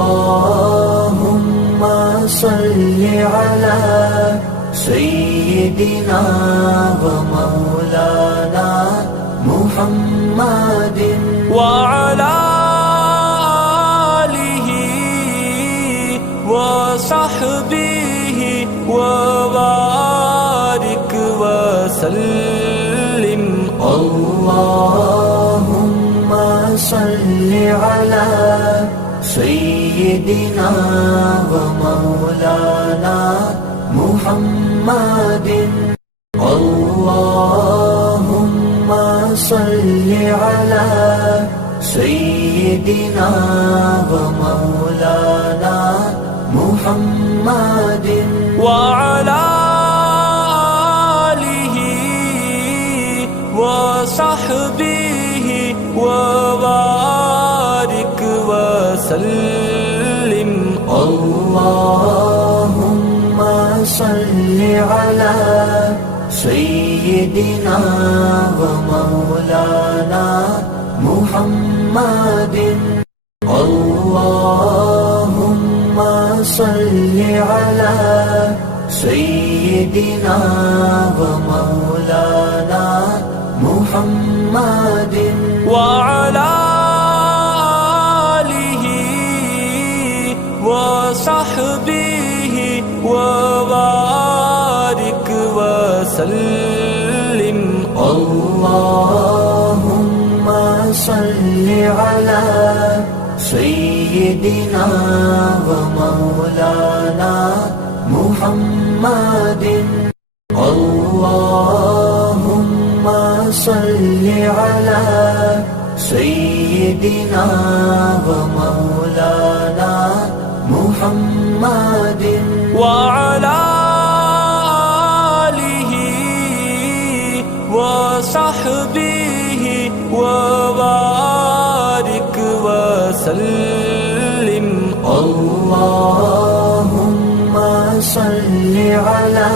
اللهم صل على سيدنا ومولانا محمد وعلى آله وصحبه وبارك وسلم. اللهم صل على سيدنا ومولانا محمد. اللهم صل على سيدنا ومولانا محمد وعلى آله وصحبه وبارك وسلم. اللهم صل على سيدنا ومولانا محمد. اللهم صل على سيدنا ومولانا محمد وعلى آله وصحبه وبارك وسلم. اللهم صل على سيدنا ومولانا محمد. اللهم صل على سيدنا ومولانا محمد وعلى آله وصحبه وبارك وسلم. اللهم صل على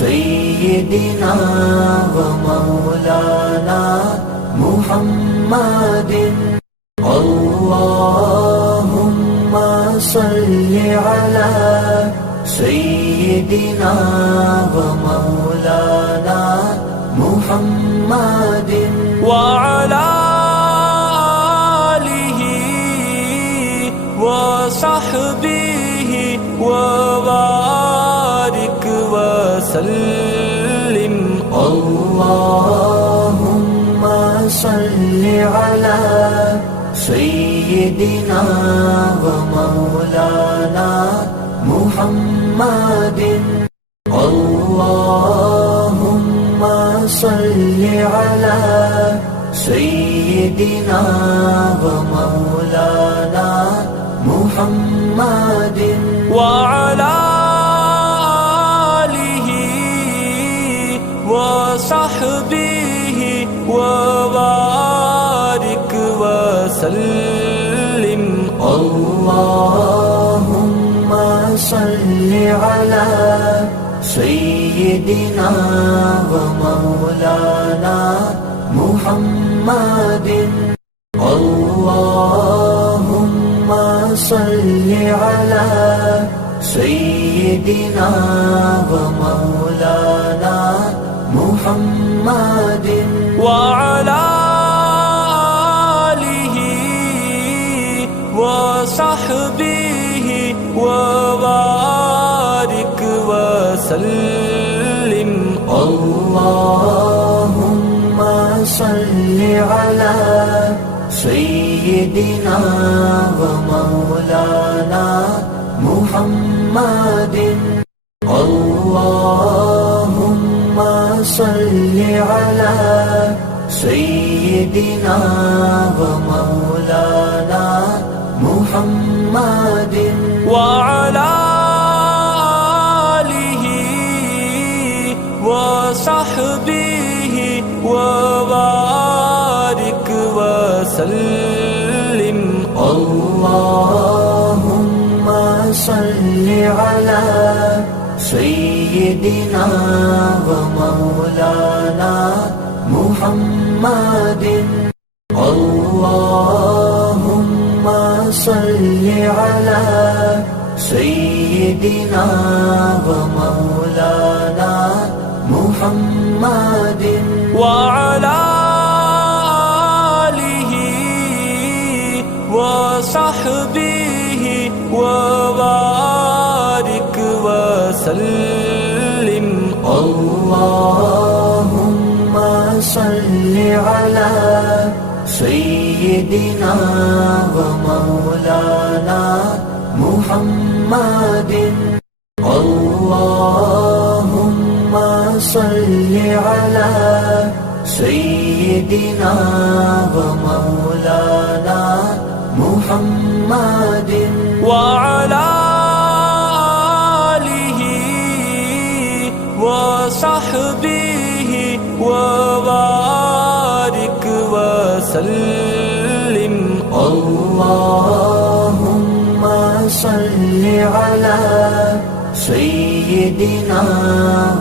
سيدنا ومولانا محمد. اللهم صل على سيدنا ومولانا محمد وعلى آله وصحبه وبارك وسلم. اللهم صل على سيدنا ومولانا محمد. اللهم صل على سيدنا ومولانا محمد وعلى آله وصحبه وبارك وسلم. اللهم صل على سيدنا ومولانا محمد. اللهم صل على سيدنا ومولانا محمد وعلى آله وصحبه وبارك وسلم. اللهم صل على سيدنا ومولانا محمد. اللهم صل على سيدنا ومولانا محمد وعلى آله وصحبه وبارك وسلم. اللهم صل على سيدنا ومولانا محمد. اللهم صل سيدنا ومولانا محمد وعلى آله وصحبه وبارك وسلم. اللهم صل على سيدنا ومولانا محمد. اللهم صل على سيدنا ومولانا محمد وعلى آله وصحبه وبارك وسلم. اللهم صل على سيدنا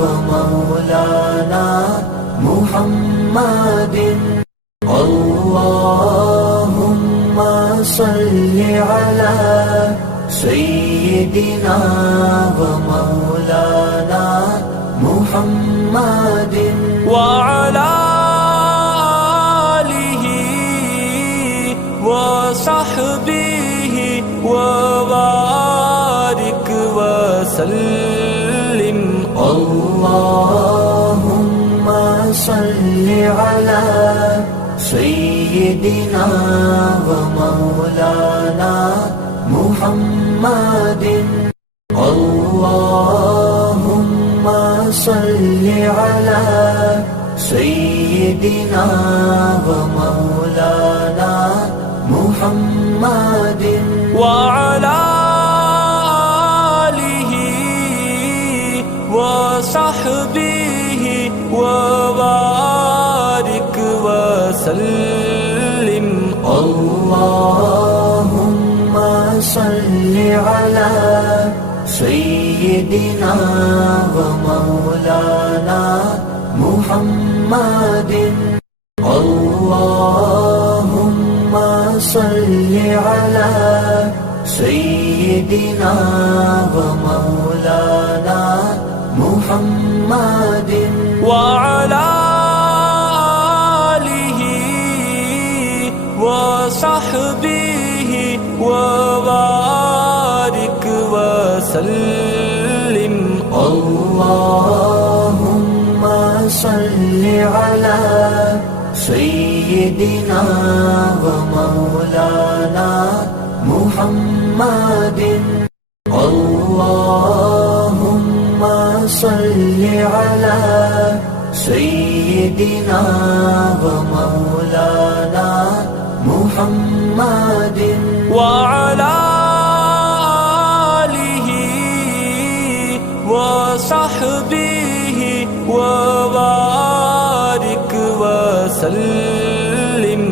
ومولانا محمد. اللهم صل على سيدنا ومولانا محمد وعلى آله وصحبه وبارك وسلم. اللهم صل على سيدنا ومولانا محمد. اللهم صل على سيدنا ومولانا محمد وعلى آله وصحبه وبارك وسلم. اللهم صل على سيدنا ومولانا محمد. اللهم صل على سيدنا ومولانا محمد وعلى آله وصحبه وبارك وسلم. اللهم صل على سيدنا ومولانا محمد. اللهم صل على سيدنا ومولانا محمد وعلى آله وصحبه وبارك وسلم.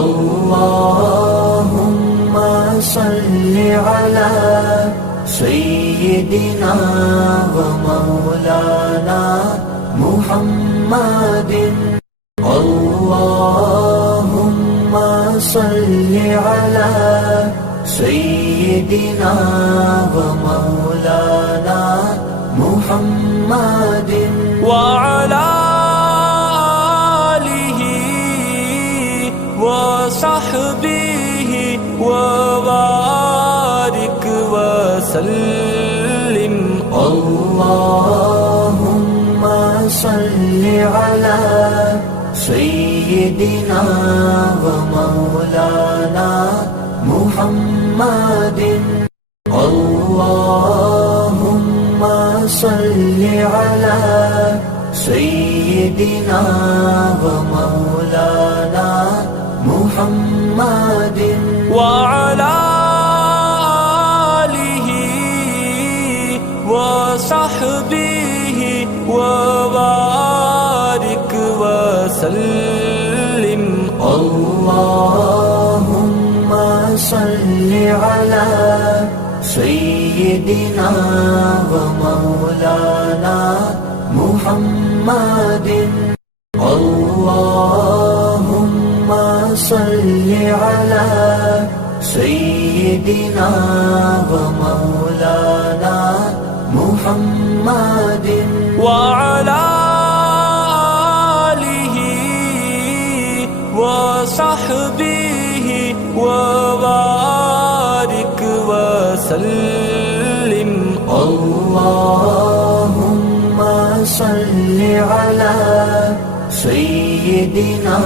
اللهم صل على سيدنا ومولانا محمد. اللهم صل على سيدنا ومولانا محمد وعلى آله وصحبه وبارك وسلم. اللهم صل على سيدنا ومولانا محمد. اللهم صل على سيدنا ومولانا محمد وعلى آله وصحبه وبارك وسلم. اللهم صل على سيدنا ومولانا محمد. اللهم صل على سيدنا ومولانا محمد وعلى آله وصحبه وبارك وسلم. اللهم صل على سيدنا